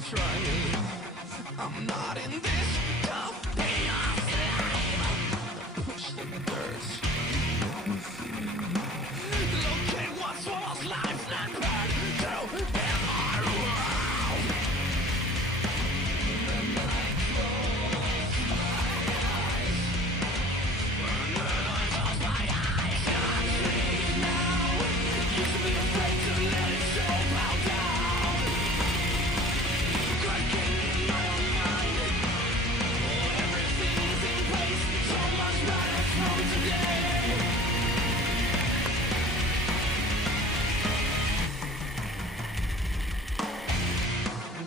try me. I'm not in this to be a slave. Push the dirt. Look at what's lost, life's not bad. To in my world. And I close my eyes. And then I close my eyes. I'm free now. Used to be afraid to let it show bow down. Cracking in my own mind. Oh, everything is in place. So much better from today.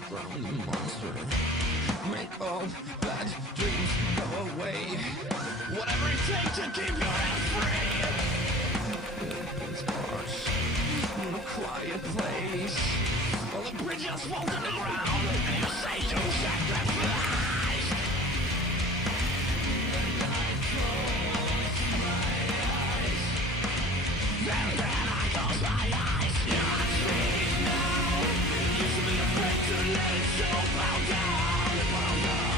Ground monster. Make all bad dreams go away. Whatever it takes to keep your head free. It's harsh in a quiet place. All the bridges fall to the ground, and you say you sacrifice. And I close my eyes. And then I close my eyes. You're free now. Used to be afraid to let it show bow down, bow down.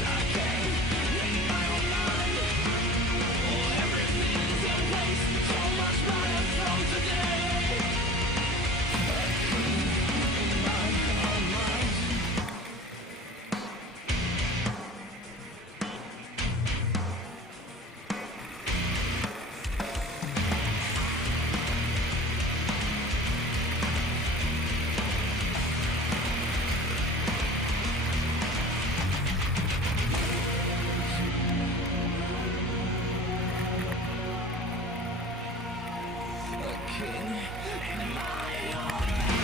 I came in my own mind. Oh, everything is in place. So much better from today. In my own mind. A king in my own mind.